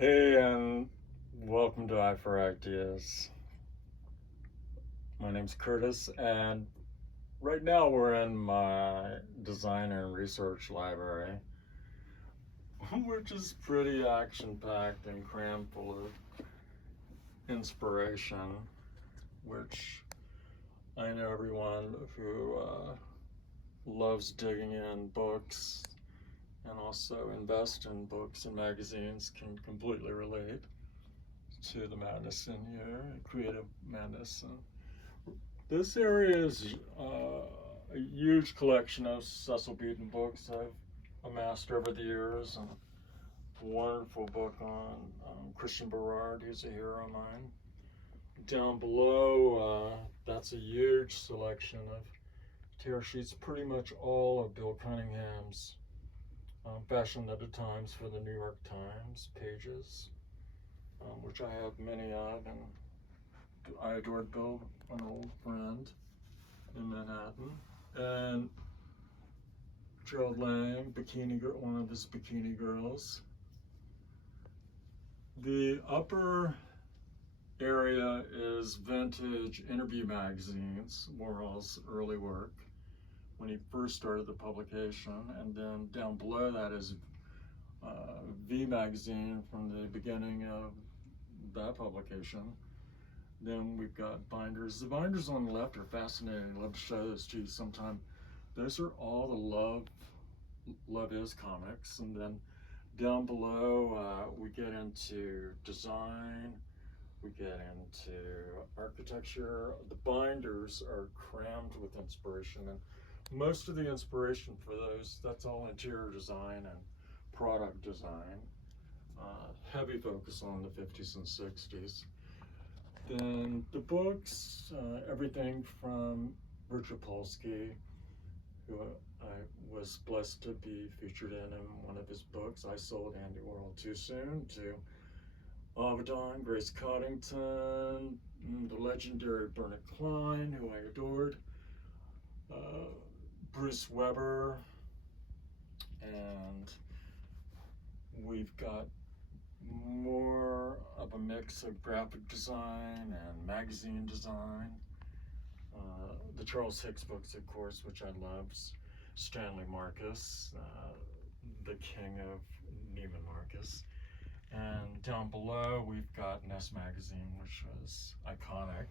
Hey, and welcome to eye4ideas. My name's Curtis, and right now we're in my design and research library, which is pretty action-packed and crammed full of inspiration, which I know everyone who loves digging in books and also invest in books and magazines can completely relate to the madness in here, creative madness. And this area is a huge collection of Cecil Beaton books I've amassed over the years, and a wonderful book on Christian Berard, who's a hero of mine. Down below, that's a huge selection of tearsheets, pretty much all of Bill Cunningham's Fashion at the Times for the New York Times pages, which I have many of, and I adored Bill, an old friend in Manhattan. And Gerald Lang, one of his bikini girls. The upper area is vintage interview magazines, Warhol's early work when he first started the publication, and then down below that is V magazine from the beginning of that publication. Then we've got binders. The binders on the left are fascinating. I'd love to show those to you sometime. Those are all the Love Is comics. And then down below, we get into design, we get into architecture. The binders are crammed with inspiration, and most of the inspiration for that's all interior design and product design. Heavy focus on the 50s and 60s. Then the books, everything from Richard Polsky, who I was blessed to be featured in one of his books, I Sold Andy Warhol Too Soon, to Avedon, Grace Coddington, the legendary Bernard Klein, who I adored, Bruce Weber, and we've got more of a mix of graphic design and magazine design. The Charles Hicks books, of course, which I love. Stanley Marcus, the king of Neiman Marcus. And down below, we've got Ness magazine, which was iconic.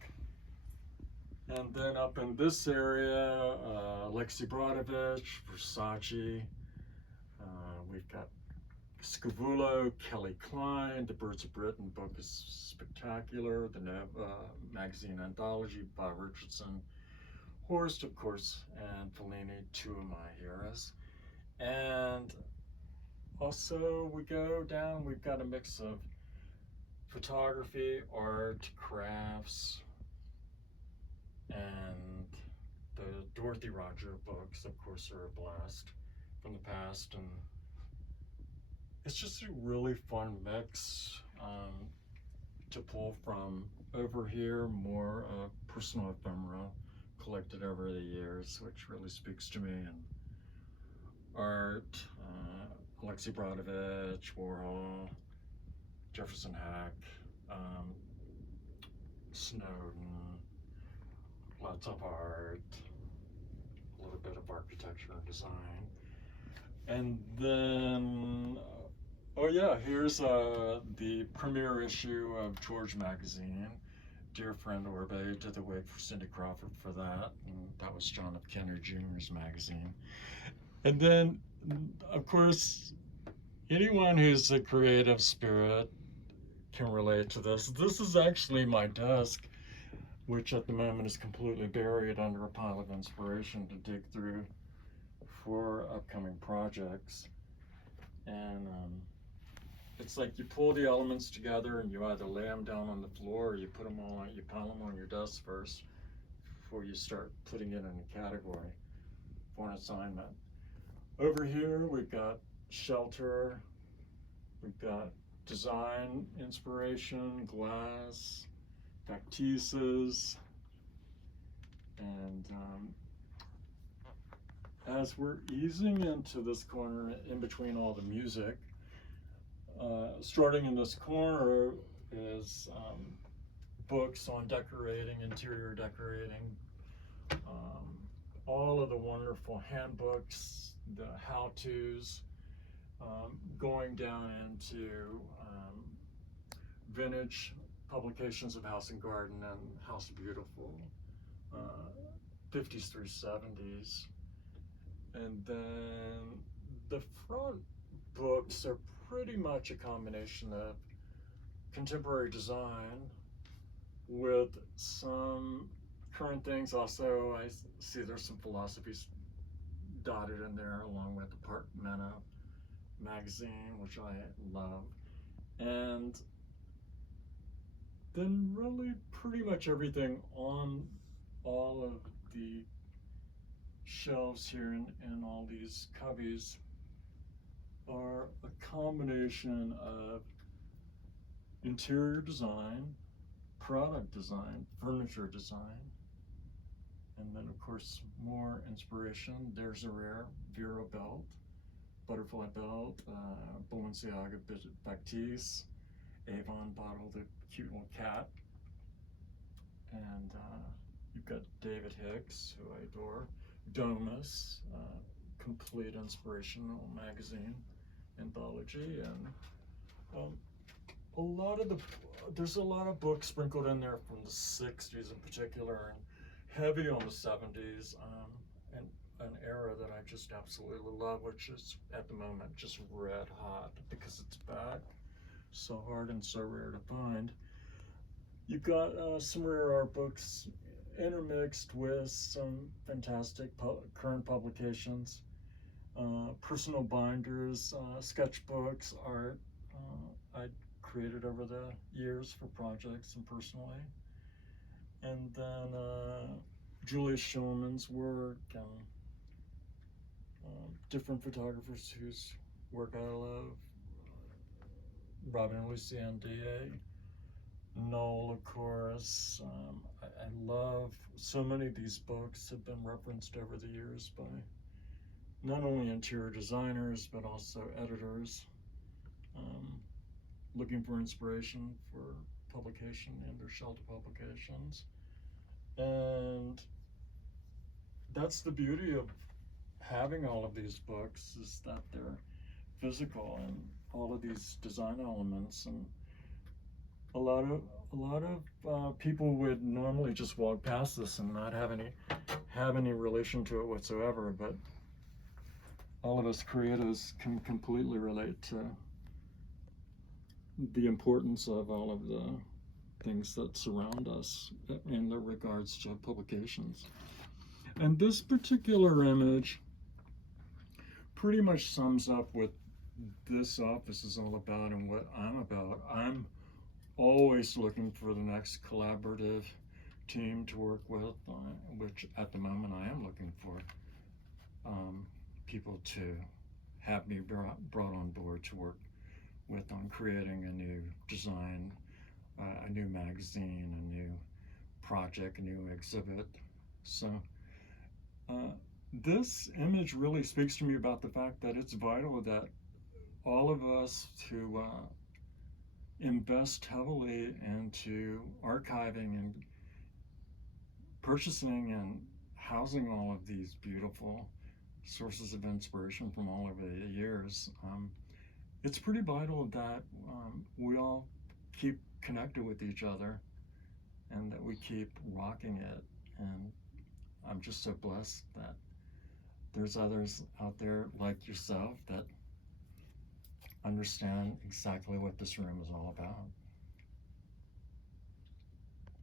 And then up in this area, Alexei Brodovich, Versace. We've got Scavullo, Kelly Klein. The Birds of Britain book is spectacular. The magazine anthology by Richardson. Horst, of course, and Fellini, two of my heroes. And also we go down, we've got a mix of photography, art, crafts, and the Dorothy Roger books, of course, are a blast from the past. And it's just a really fun mix to pull from. Over here, more personal ephemera collected over the years, which really speaks to me. And art, Alexei Brodovich, Warhol, Jefferson Hack, Snowden, lots of art, a little bit of architecture and design. And then, oh yeah, here's the premiere issue of George magazine. Dear friend Orbe did the wig for Cindy Crawford for that, and that was John F. Kennedy Jr.'s magazine. And then, of course, anyone who's a creative spirit can relate to this. This is actually my desk, which at the moment is completely buried under a pile of inspiration to dig through for upcoming projects. And it's like you pull the elements together and you either lay them down on the floor or you put them all on, you pile them on your desk first before you start putting it in a category for an assignment. Over here we've got shelter, we've got design inspiration, glass, factices, and as we're easing into this corner in between all the music, starting in this corner is books on decorating, interior decorating, all of the wonderful handbooks, the how-tos, going down into vintage publications of House and Garden and House Beautiful, 50s through 70s. And then the front books are pretty much a combination of contemporary design with some current things. Also, I see there's some philosophies dotted in there, along with the Apartmento magazine, which I love. And then really pretty much everything on all of the shelves here in all these cubbies are a combination of interior design, product design, furniture design, and then of course more inspiration. There's a rare Vero belt, butterfly belt, Balenciaga Baptiste, Avon bottle, the cute little cat, and you've got David Hicks, who I adore, Domus, complete inspirational magazine anthology, and there's a lot of books sprinkled in there from the 60s in particular, and heavy on the 70s, and an era that I just absolutely love, which is at the moment just red hot because it's back so hard and so rare to find. You've got some rare art books intermixed with some fantastic current publications, personal binders, sketchbooks, art I created over the years for projects and personally. And then Julius Shulman's work, and different photographers whose work I love, Robin and Lucien Dier, Noel, of course. I love so many of these books have been referenced over the years by not only interior designers but also editors looking for inspiration for publication in their shelter publications. And that's the beauty of having all of these books, is that they're physical and all of these design elements. And a lot of people would normally just walk past this and not have any relation to it whatsoever, but all of us creatives can completely relate to the importance of all of the things that surround us in regards to publications. And this particular image pretty much sums up what this office is all about and what I'm about. I'm always looking for the next collaborative team to work with, which at the moment I am looking for people to have me brought on board to work with on creating a new design, a new magazine, a new project, a new exhibit. So this image really speaks to me about the fact that it's vital that all of us to invest heavily into archiving and purchasing and housing all of these beautiful sources of inspiration from all over the years. It's pretty vital that we all keep connected with each other and that we keep rocking it. And I'm just so blessed that there's others out there like yourself that understand exactly what this room is all about.